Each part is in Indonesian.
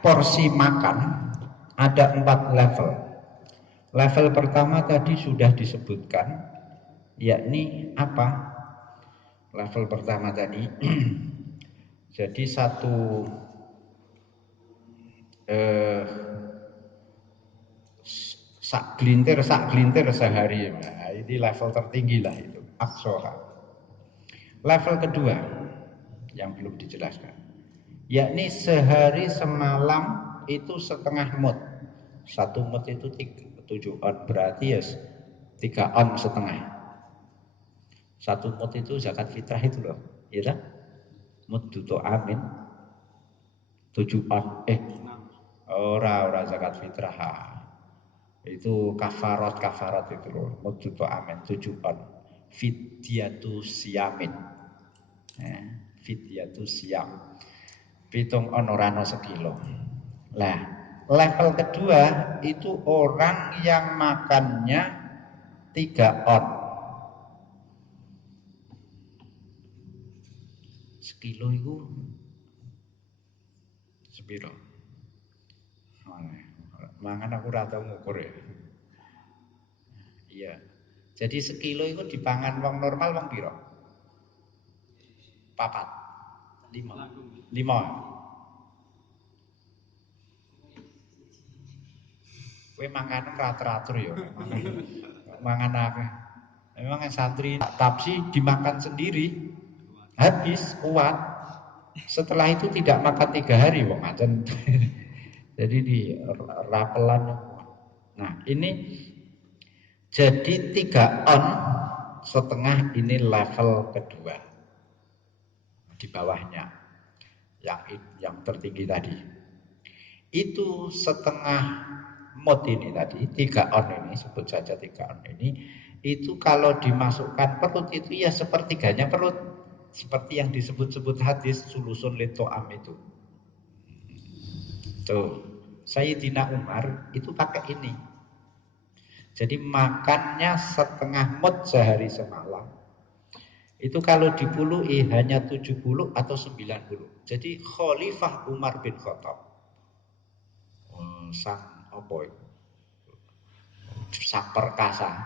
Porsi makan ada 4 level. Level pertama tadi sudah disebutkan, yakni apa? Level pertama tadi jadi satu sak gelintir sehari. Nah, ini level tertinggi lah itu, aksoha. Level kedua yang belum dijelaskan, yakni sehari semalam itu setengah mut. Satu mut itu 7 on, berarti ya 3 on setengah. Satu mut itu zakat fitrah itu loh, ya kan? Mut duto amin 7 on, ora zakat fitrah. Itu kafarat itu loh, mut duto amin 7 on. Fidyatu siyamin, fidyatu siyam, pitung on orano sekilo. Lah, level kedua itu orang yang makannya 3 on. Sekilo itu sepiro? Mangan aku ora tau ngukur ya. Iya. Jadi sekilo itu dipangan wong normal wong piro? 4, 5. Kowe mangan ora teratur ya, mangan akeh. Memang santri tapsi dimakan sendiri, habis kuat. Setelah itu tidak makan 3 hari wong acan. Jadi di rapelan. Nah, ini jadi 3 on setengah, ini level kedua. Di bawahnya yang tertinggi tadi. Itu setengah mut ini tadi, 3 on ini, sebut saja 3 on ini, itu kalau dimasukkan perut itu ya sepertiganya perut, seperti yang disebut-sebut hadis sulusun lito'am itu. Tuh, Sayyidina Umar itu pakai ini. Jadi makannya setengah mut sehari semalam. Itu kalau dipului hanya 70 atau 90. Jadi Khalifah Umar bin Khattab, sang apa itu? Sang perkasa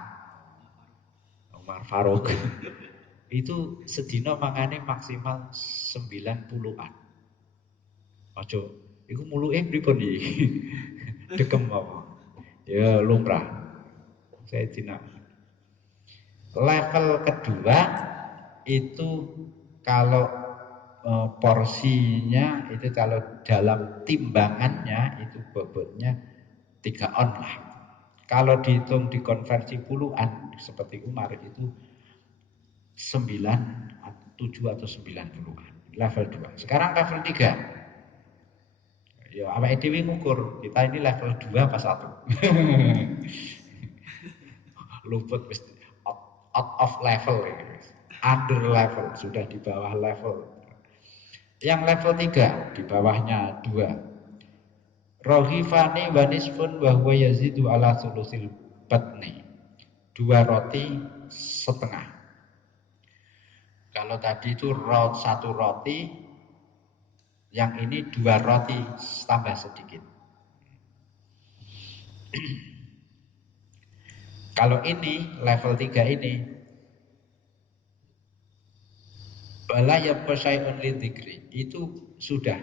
Umar Faruk itu sedina mangane maksimal 90-an. Aja iku muluke pripun iki? Dekem apa? Ya lumrah. Saya tidak. Level kedua itu kalau porsinya itu kalau dalam timbangannya itu bobotnya 3 on lah. Kalau dihitung dikonversi puluhan seperti Umar itu 9, 7 atau 90-an. Level 2. Sekarang level 3. Ya awake dhewe ngukur, kita ini level 2 apa 1. Luput out of level ini. Under level, sudah di bawah level. Yang level 3 di bawahnya 2. Rohifani wa nisfun wa huwa yazidu ala sulusil batni. 2 roti setengah. Kalau tadi itu 1 roti, yang ini 2 roti tambah sedikit. Kalau ini level 3 ini bala yabqashayun lidzikri, itu sudah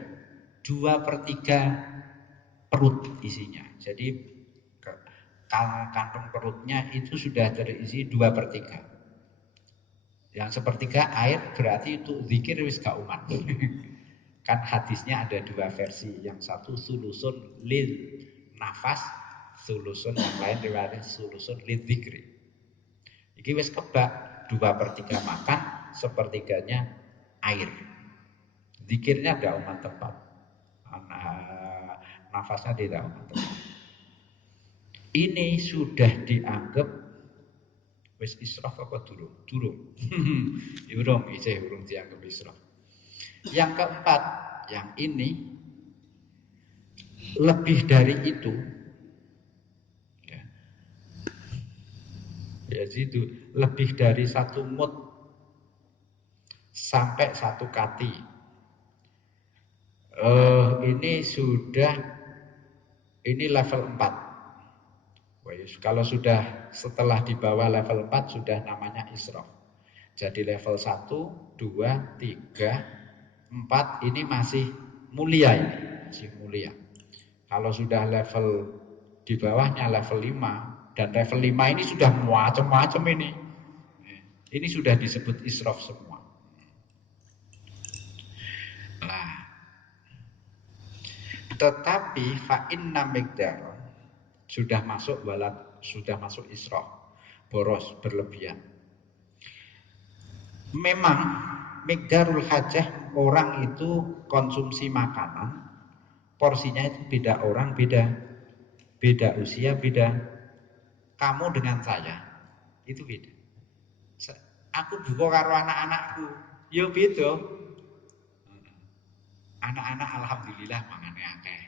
2/3 perut isinya. Jadi kantong perutnya itu sudah terisi 2/3. Yang sepertiga air, berarti itu zikir wis gak umat. Kan hadisnya ada 2 versi. Yang satu sulusun lil nafas, sulusun yang lain riwayat sulusun lil zikri. Iki wis kebak 2/3 makan, sepertiganya air. Zikirnya ada umat tempat. Nafasnya tidak umat tempat. Ini sudah dianggap wis israf apa durung? Durung. Urung dianggap israf. Yang keempat, yang ini lebih dari itu. Ya itu lebih dari 1 mut sampai 1 kati. Ini level 4. Kalau sudah setelah di bawah level 4 sudah namanya israf. Jadi level 1, 2, 3, 4 ini masih mulia ini, masih mulia. Kalau sudah level di bawahnya level 5 dan level 5 ini sudah macam-macam ini. Ini sudah disebut israf semua. Nah, tetapi fa inna miqdar sudah masuk israf, boros, berlebihan. Memang miqdarul hajah orang itu konsumsi makanan, porsinya itu beda orang, beda usia, beda. Kamu dengan saya itu beda. Aku buka karo anak-anakku, yo beda. Anak-anak alhamdulillah mangane akeh.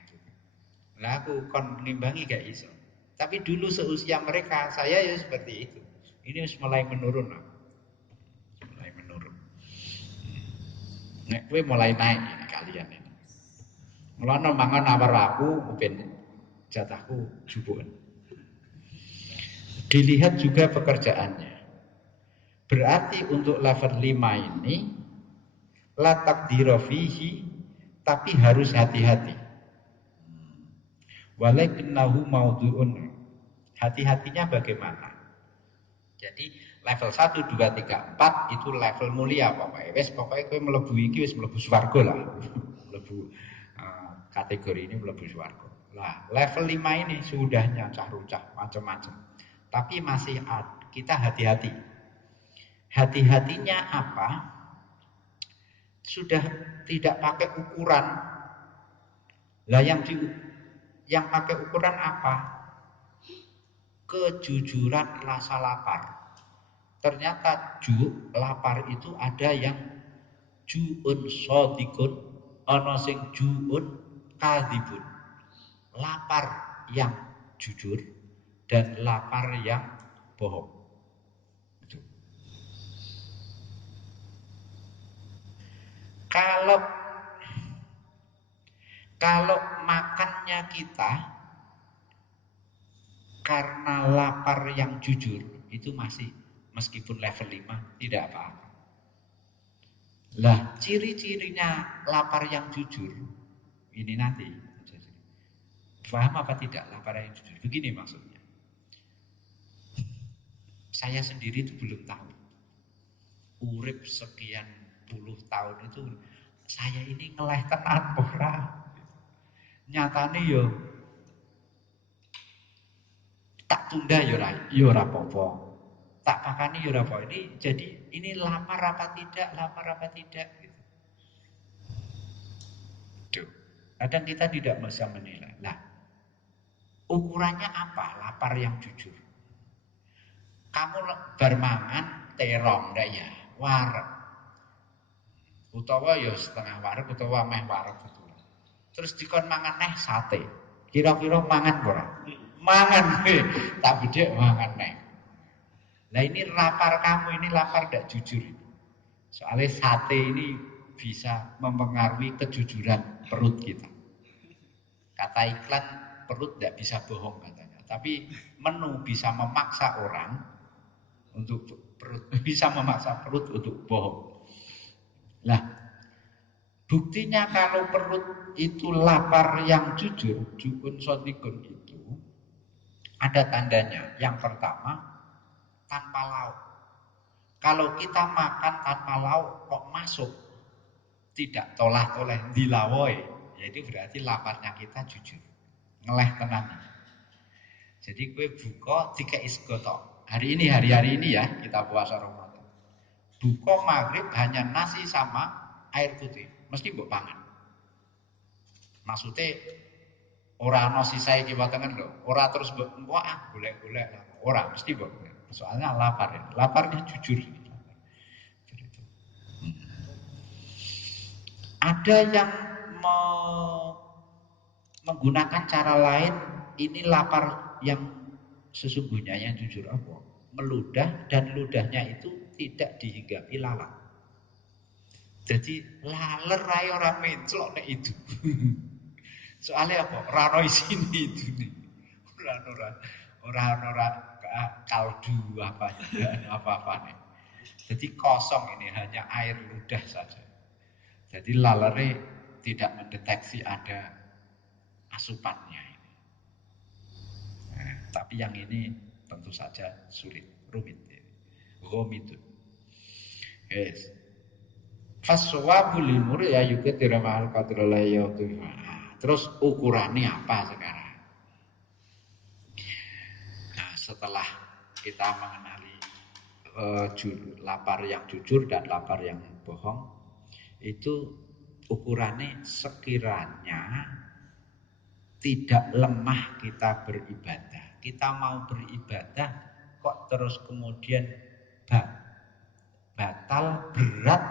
Lah aku kon ngimbangi gak iso. Tapi dulu seusia mereka, saya ya seperti itu. Ini harus mulai menurun lah. Mulai menurun. Nek kowe mulai naik ini kalian ini. Mulane mangan nawar aku ben jatahku jubukan. Dilihat juga pekerjaannya. Berarti untuk level 5 ini la taqdira fihi, tapi harus hati-hati. Walakinahu maudhu'un. Hati-hatinya bagaimana? Jadi level 1, 2, 3, 4 itu level mulia pokoknya. Pokoknya kowe mlebu iki wis mlebu swarga lah. Mlebu kategori ini mlebu swarga. Lah, level 5 ini sudahnya cah-rucah macam-macam. Tapi masih kita hati-hati. Hati-hatinya apa? Sudah tidak pakai ukuran. Lah yang pakai ukuran apa? Kejujuran rasa lapar. Ternyata lapar itu ada yang ju'un shadikun, ana sing ju'un kadhibun. Lapar yang jujur dan lapar yang bohong. Kalau makannya kita karena lapar yang jujur itu masih meskipun level 5 tidak apa-apa. Lah, ciri-cirinya lapar yang jujur ini nanti. Paham apa tidak lapar yang jujur? Begini maksudnya. Saya sendiri itu belum tahu. Urip sekian puluh tahun itu saya ini ngeleh tenan ora. Nyatane yo tak tunda yo ora apa-apa. Tak pakani yo ora apa. Ini jadi ini lapar apa tidak gitu. Duh. Kadang kita tidak bisa menilai. Nah, ukurannya apa lapar yang jujur? Kamu bermangan terong ndak ya? Wareg. Utawa ya setengah wareg utawa meh wareg gitu. Terus dikon mangan neh sate. Kira-kira mangan ora? Mangan. Tak bedhek mangan neh. Nah ini lapar kamu ini lapar tidak jujur. Soalnya sate ini bisa mempengaruhi kejujuran perut kita. Kata iklan perut tidak bisa bohong katanya. Tapi menu bisa memaksa orang untuk perut, bisa memaksa perut untuk bohong. Nah, buktinya kalau perut itu lapar yang jujur, jukun sotikun itu ada tandanya. Yang pertama, tanpa lauk. Kalau kita makan tanpa lauk kok masuk tidak tolah-toleh dilawoi, yaitu berarti laparnya kita jujur, ngeleh tenan. Jadi gue buka tiga isgoto. Hari ini ya kita puasa Ramadan. Buka maghrib hanya nasi sama air putih, mesti mbok pangan. Maksudnya ora ana sisae kiwa tengen lho, ora terus mbok golek-golek, ora mesti mbok. Soalnya lapar ya. Laparnya jujur. Ada yang menggunakan cara lain, ini lapar yang sesungguhnya yang jujur apa? Meludah dan ludahnya itu tidak dihinggapi lalat. Jadi laler ae ora menclok nek itu. Soalnya apa? Ora ono isine itu nih. Ora kaldu apa apa-apa nih. Jadi kosong ini hanya air ludah saja. Jadi lalere tidak mendeteksi ada asupannya ini. Nah, tapi yang ini tentu saja sulit, rumit. Rumit. Yes. Faswabu lil mur'i ya juga tidak mahal qadrullah. Terus ukurannya apa sekarang? Nah, setelah kita mengenali lapar yang jujur dan lapar yang bohong, itu ukurannya sekiranya tidak lemah kita beribadah. Kita mau beribadah kok terus kemudian batal berat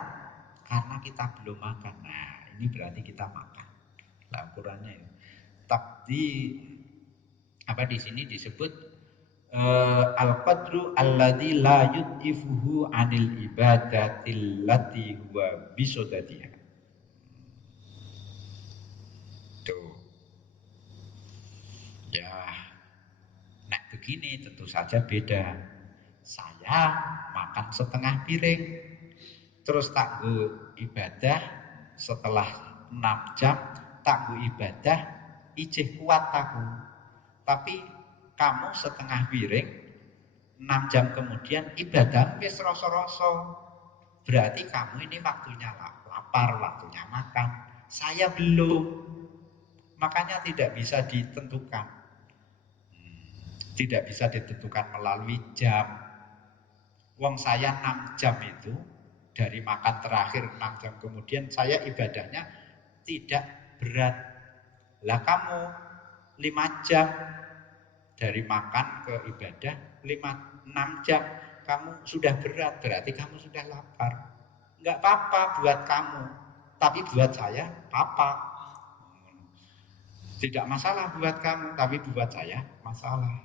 karena kita belum makan. Nah, ini berarti kita makan. Nah, ukurannya itu. Tapi apa di sini disebut al-qadru alladzi la yud'ifuhu 'anil ibadatil lati huwa bisodatiha. Tuh. Ya, nah begini tentu saja beda. Saya makan setengah piring, terus takgu ibadah setelah 6 jam, takgu ibadah ijih kuat aku. Tapi kamu setengah piring 6 jam kemudian ibadah wis rasa-rasa. Berarti kamu ini waktunya lapar, waktunya makan. Saya belum. Makanya tidak bisa ditentukan. Tidak bisa ditentukan melalui jam. Wong saya 6 jam itu dari makan terakhir 6 jam kemudian saya ibadahnya tidak berat. Lah kamu 5 jam dari makan ke ibadah 6 jam kamu sudah berat, berarti kamu sudah lapar. Enggak apa-apa buat kamu, tapi buat saya apa? Tidak masalah buat kamu, tapi buat saya masalah.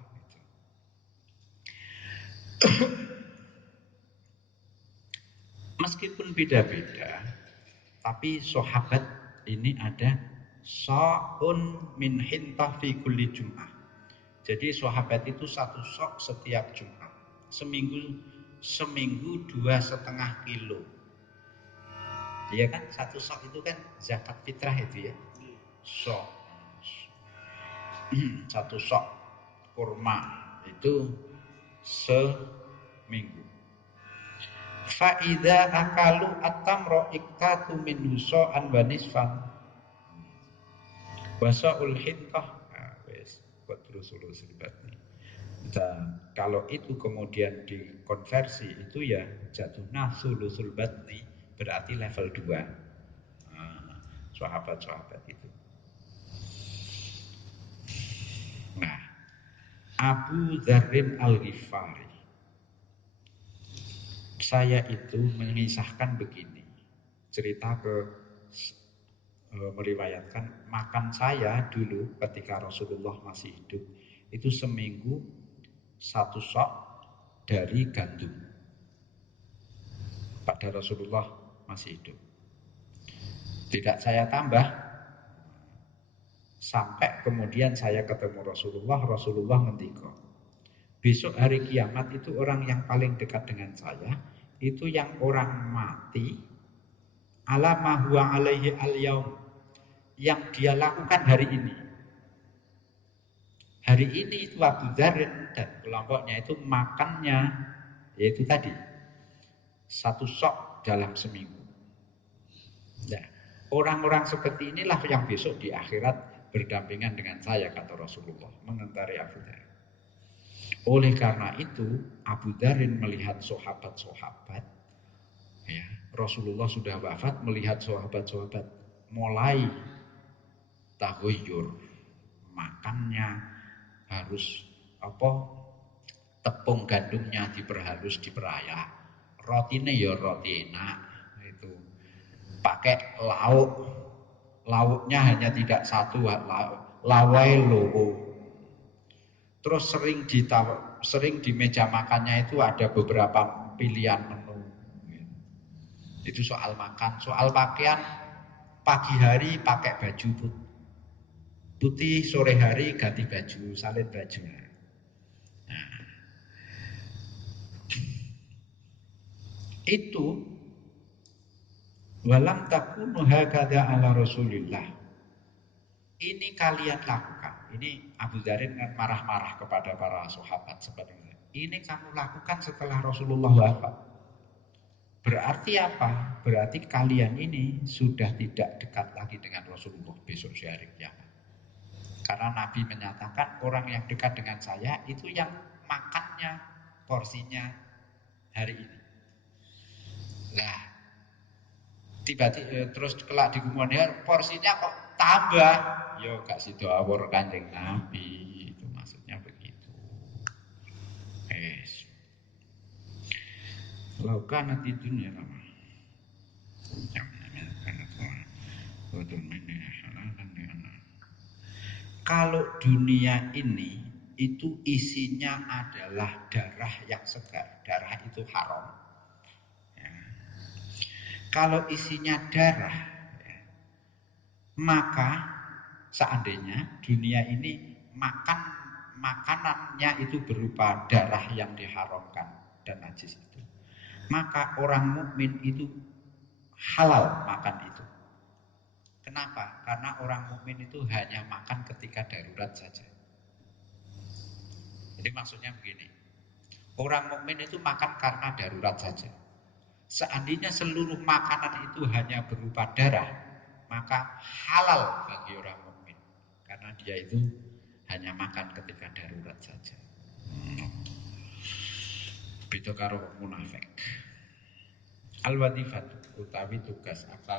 Meskipun beda-beda, tapi sahabat ini ada sa'un min hintah fi kulli jum'ah. Jadi sahabat itu satu sok setiap Jumat. Seminggu 2,5 kilo. Iya kan, satu sok itu kan zakat fitrah itu ya. Sok. Satu sok kurma itu seminggu. Fa'idha akalu at-tamra iktatu min huso'an wa nisfan wasa'ul hintah. Nah, wes, buat terus batni. Dan kalau itu kemudian dikonversi itu ya jatuhnya sulusul batni, berarti level 2. Nah, sahabat-sahabat itu. Nah, Abu Dzarrin Al-Ghifari, saya itu mengisahkan begini, cerita meriwayatkan makan saya dulu ketika Rasulullah masih hidup itu seminggu satu sok dari gandum pada Rasulullah masih hidup. Tidak saya tambah sampai kemudian saya ketemu Rasulullah ngendika, besok hari kiamat itu orang yang paling dekat dengan saya itu yang orang mati ala ma huwa alaihi al-yaum, yang dia lakukan hari ini. Hari ini itu Abu Dzar dan kelompoknya itu makannya yaitu tadi satu sok dalam seminggu. Nah, orang-orang seperti inilah yang besok di akhirat berdampingan dengan saya, kata Rasulullah, mengentari Abu Dzar. Oleh karena itu Abu Dzarin melihat sahabat-sahabat, ya, Rasulullah sudah wafat, melihat sahabat-sahabat mulai tagoyur, makannya harus tepung gandumnya diperhalus, diperayak, rotine ya roti enak, itu pakai lauknya hanya tidak satu, lawai loro. Terus sering di meja makannya itu ada beberapa pilihan menu. Itu soal makan. Soal pakaian, pagi hari pakai baju putih, sore hari ganti baju, salin baju. Nah, itu walam takunu hakadha ala Rasulillah. Ini kalian lakukan. Ini Abu Dzarin kan marah-marah kepada para sahabat sebenarnya. Ini kamu lakukan setelah Rasulullah wafat. Berarti apa? Berarti kalian ini sudah tidak dekat lagi dengan Rasulullah besok di hari kiamat. Karena Nabi menyatakan orang yang dekat dengan saya itu yang makannya porsinya hari ini. Nah, tiba-tiba terus kelak di kemudian porsinya kok tambah. Yo gak sido awor Kanjeng Nabi. Itu maksudnya begitu. Es. Laukan nanti dunia lama. Kalau dunia ini itu isinya adalah darah yang segar. Darah itu haram. Ya. Kalau isinya darah, ya, maka seandainya dunia ini makanannya itu berupa darah yang diharamkan dan najis itu, maka orang mukmin itu halal makan itu. Kenapa? Karena orang mukmin itu hanya makan ketika darurat saja. Jadi maksudnya begini, orang mukmin itu makan karena darurat saja. Seandainya seluruh makanan itu hanya berupa darah, maka halal bagi orang mukmin karena dia itu hanya makan ketika darurat saja. Beda karo munafik. Al-wadifat utawi tugas akal